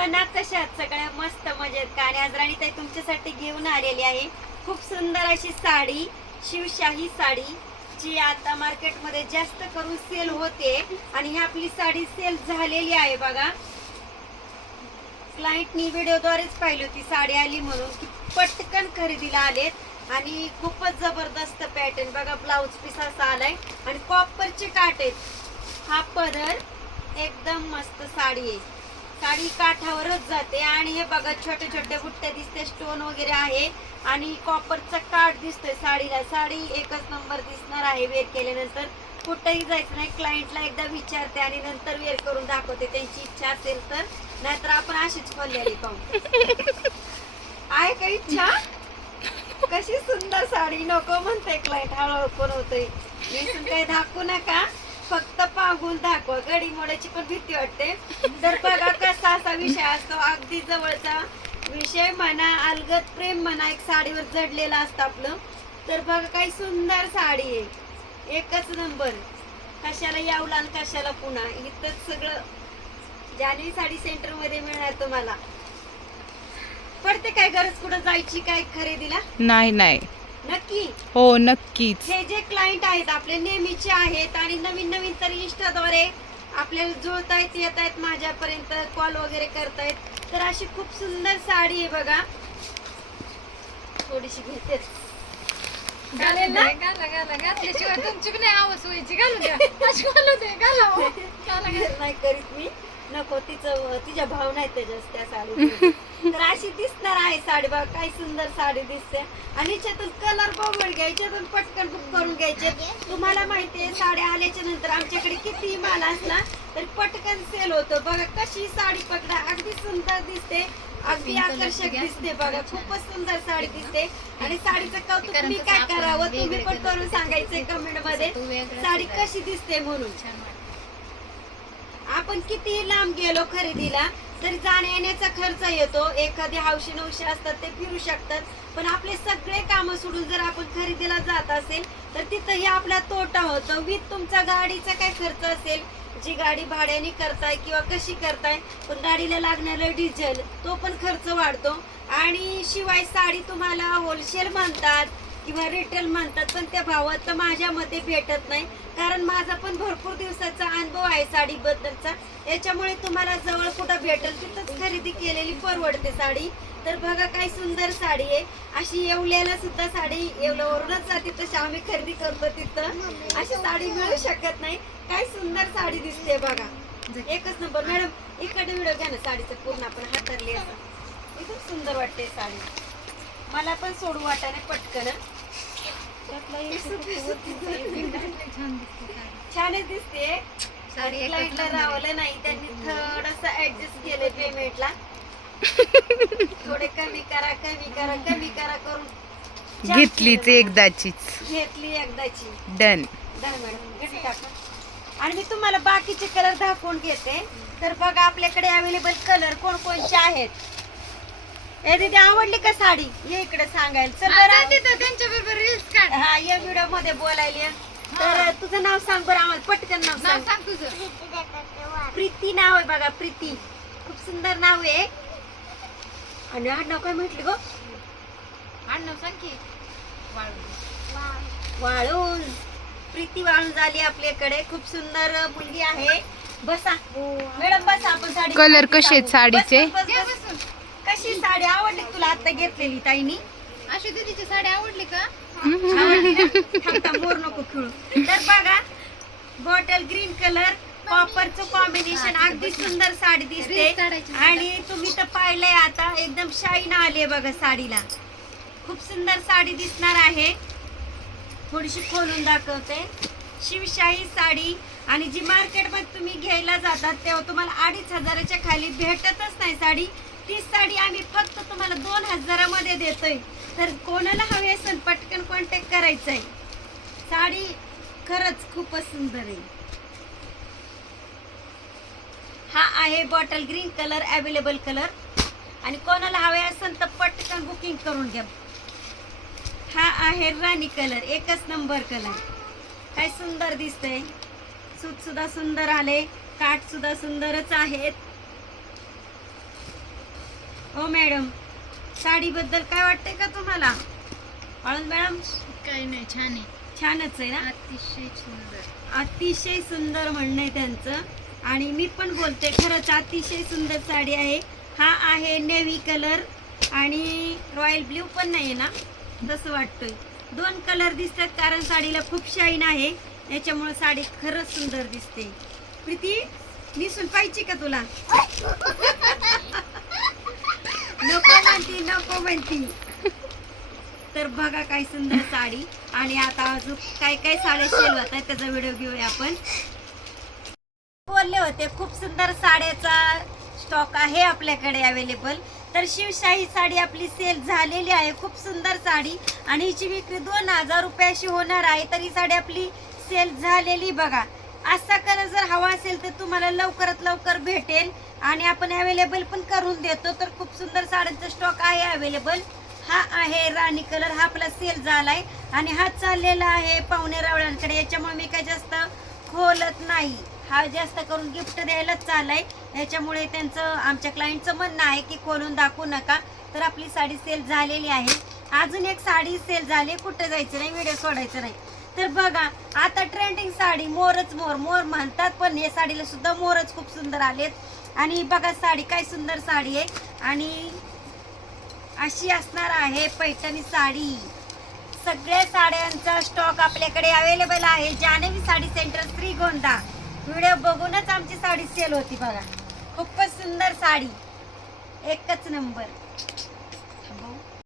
सर्वांना कशा सगळ्या मस्त मजेत का आणि आज राणीताई तुमच्यासाठी घेऊन आलेली आहे. खूप सुंदर अशी साडी शिवशाही साडी जी आता मार्केटमध्ये जास्त करून सेल होते. आणि ही आपली साडी सेल झालेली आहे बघा. क्लायंटनी व्हिडिओद्वारेच पाहिली होती साडी आली म्हणून की पटकन खरेदीला आलेत. आणि खूपच जबरदस्त पॅटर्न बघा ब्लाऊज पीस असा आलाय. आणि कॉपरचे काट आहेत. हा पदर एकदम मस्त साडी आहे. साडी काठावरच जाते आणि हे बघा छोटे छोटे बुट्टे दिसते स्टोन वगैरे आहे. आणि कॉपरचा काठ दिसतोय साडीला. साडी एकच नंबर दिसणार आहे वेअर केल्यानंतर. कुठेही जायचं नाही. क्लायंटला एकदा विचारते आणि नंतर वेअर करून दाखवते. त्यांची इच्छा असेल तर. नाहीतर आपण अशीच खोललेली पाहू आहे का इच्छा? कशी सुंदर साडी. नको म्हणते क्लायंट हळूहळू पण होतोय. काही दाखवू नका. फक्त पाहून दाखवा. गडी मोडायची पण भीती वाटते. तर बघा कसा असा विषय असतो. अगदी जवळचा विषय म्हणा अलगत प्रेम म्हणा एक साडीवर जडलेला असतं आपलं. तर बघा काही सुंदर साडी आहे. एकच नंबर. कशाला यावला आणि कशाला पुन्हा? इथंच सगळं जान्हवी साडी सेंटरमध्ये मिळणार तुम्हाला. पडते काय गरज कुठं? जायची काय खरेदीला? नाही नाही. नक्की हो नक्कीच. हे जे क्लायंट आहेत आपले नेहमीचे आहेत आणि नवीन नवीन तर इंस्टाद्वारे आपल्याला जुळतायत येत आहेत माझ्यापर्यंत कॉल वगैरे करतायत. तर अशी खूप सुंदर साडी आहे बघा. थोडीशी घेतेच. चालेल ना? घाला घाला घातल्याशिवाय तुमची पण नाही आवाज व्हायची घालू द्या. अशी घालू द्या. घाला हो. घाला घाला. नाही करीत मी. नको तिचं तिच्या भाव नाही त्याच्यात त्या साडी तर अशी दिसणार आहे साडी बघा काय सुंदर साडी दिसते. आणि याच्यातून कलर बघून घ्यायचे याच्यातून पटकन बुक करून घ्यायचे. तुम्हाला माहितीये साड्या आल्याच्यानंतर आमच्याकडे किती माल असला तरी पटकन सेल होतो. बघा कशी साडी पकडा अगदी सुंदर दिसते. अगदी आकर्षक दिसते बघा खूपच सुंदर साडी दिसते. आणि साडीचं कौतुक मी काय करावं तुम्ही पण करून सांगायचंय कमेंटमध्ये. साडी कशी दिसते म्हणून. आपण किती लांब गेलो खरेदीला तरी जाण्या येण्याचा खर्च येतो. एखादी हौशी नवशी असतात ते फिरू शकतात. पण आपले सगळे काम सोडून जर आपण खरेदीला जात असेल तर तिथंही आपला तोटा होतो. विथ तुमचा गाडीचा काय खर्च असेल? जी गाडी भाड्याने करताय किंवा कशी करताय पण गाडीला लागणारं डिझेल तो पण खर्च वाढतो. आणि शिवाय साडी तुम्हाला होलसेल म्हणतात. किंवा रिटेल म्हणतात पण त्या भावात तर माझ्या मते भेटत नाही. कारण माझा पण भरपूर दिवसाचा अनुभव आहे साडी बद्दलचा याच्यामुळे तुम्हाला जवळ कुठं भेटेल तिथंच खरेदी केलेली परवडते साडी. तर बघा काय सुंदर साडी आहे. अशी येवल्याला सुद्धा साडी येवल्यावरूनच जाते तशी आम्ही खरेदी करतो तिथं. अशी साडी मिळू शकत नाही. काय सुंदर साडी दिसते बघा. एकच नंबर. मॅडम इकडे व्हिडिओ घ्या ना साडीचं पूर्ण. आपण हातरली असं. खूप सुंदर वाटते साडी. मला पण सोडू वाटाने पटकन. छान दिसते साडी. छानच दिसते. रावलं नाही त्यांनी थोडस ऍडजस्ट केलं पेमेंटला थोडे कमी करा कमी करा कमी करा करून. घेतलीच एकदाचीच. घेतली एकदाची. डन दहा मॅडम. आणि मी तुम्हाला बाकीचे कलर दाखवून घेते. तर बघा आपल्याकडे अवेलेबल कलर कोणकोणचे आहेत? ए दीदी आवडली का साडी? ये इकडे सांगायला. चल बरं. तिथं त्यांच्या बरोबर रील्स काढ. हा या व्हिडिओमध्ये बोलायला तर तुझं नाव सांग बरं आम्हाला. पटकन नाव नाव सांग. सांग तुझं. प्रीती नाव आहे बघा प्रीती. खूप सुंदर नाव आहे. आणि हा नाव काय म्हटली गो? आडनाव सांग की. वाळू. वाळून प्रीती वाळून झाली आपल्याकडे. खूप सुंदर मुलगी आहे. बसा. मॅडम बसा. आपण साडी Color कसे आहेत बस, साडीचे? बस, बस, घे बस. कशी साडी आवडली तुला आता घेतलेली ताईनी? आशू दीदीची साडी आवडली का? आवडली ना? थांब, थांब, मोर नको खेळू. तर बघा बॉटल ग्रीन कलर कॉपरचं कॉम्बिनेशन अगदी सुंदर साडी दिसते. काढायची आणि तुम्ही तर पाहिलंय आता एकदम शाईन आली बघा साडीला. खूप सुंदर साडी दिसणार आहे. थोडीशी खोलून दाखवते. शिवशाही साडी. आणि जी मार्केटमध्ये तुम्ही घ्यायला जातात तेव्हा तुम्हाला अडीच हजाराच्या खाली भेटतच नाही साडी. ती साडी आम्ही फक्त तुम्हाला दोन हजारामध्ये देतोय. तर कोणाला हवी असेल पटकन कॉन्टॅक्ट करायचा आहे साडी खरंच खूपच सुंदर आहे. हा आहे bottle green colour available colour आणि कोणाला हवे असेल तर पटकन बुकिंग करून घ्या. हा आहे राणी कलर एकच नंबर कलर काय सुंदर दिसतंय. सूत सुद्धा सुंदर आले. काठ सुद्धा सुंदरच आहेत. ओ मॅडम. साडीबद्दल काय वाटतंय का तुम्हाला? आळंद मॅडम? काही नाही छान आहे. छानच आहे ना? अतिशय सुंदर. अतिशय सुंदर म्हणणं आहे त्यांचं. आणि मी पण बोलते खरंच अतिशय सुंदर साडी आहे. हा आहे नेव्ही कलर आणि रॉयल ब्ल्यू पण नाही ना? तसं वाटतोय. दोन कलर दिसतात कारण साडीला खूप शाईन आहे. याच्यामुळे साडी खरंच सुंदर दिसते. प्रीती निसून पाहिजे का तुला? नको म्हणती नको म्हणती. तर बघा काय सुंदर साडी. आणि आता अजून काय काय साड्या सेल आहे त्याचा व्हिडिओ घेऊया आपण. बोलले होते खूप सुंदर साड्याचा स्टॉक आहे आपल्याकडे अवेलेबल तर शिवशाही साडी आपली सेल झालेली आहे. खूप सुंदर साडी. आणि हिची विक्री दोन हजार रुपयाशी होणार आहे. तर ही साडी आपली सेल झालेली बघा. असा कलर जर हवा असेल तर तुम्हाला लवकरात लवकर भेटेल. आणि आपण अवेलेबल पण करून देतो. तर खूप सुंदर साड्यांचा स्टॉक आहे अवेलेबल हा आहे राणी कलर हा आपला सेल झालाय. आणि हा चाललेला आहे पाहुणे रावळांकडे याच्यामुळे मी काय जास्त खोलत नाही. हा जास्त करून गिफ्ट द्यायलाच चाललाय. याच्यामुळे त्यांचं आमच्या क्लायंटचं म्हणणं आहे की खोलून दाखवू नका. तर आपली साडी सेल झालेली आहे. अजून एक साडी सेल झाली. कुठं जायचं नाही व्हिडिओ सोडायचं नाही. तर बघा आता ट्रेंडिंग साडी मोरच मोर. मोर म्हणतात पण या साडीला सुद्धा मोरच खूप सुंदर आलेत. आणि बघा साडी काय सुंदर साडी आहे. आणि अशी असणार आहे पैठणी साडी. सगळ्या साड्यांचा स्टॉक आपल्याकडे अवेलेबल आहे. जानेवी साडी सेंटर श्रीगोंदा. व्हिडिओ बघूनच आमची साडी सेल होती बघा. खूपच सुंदर साडी. एकच नंबर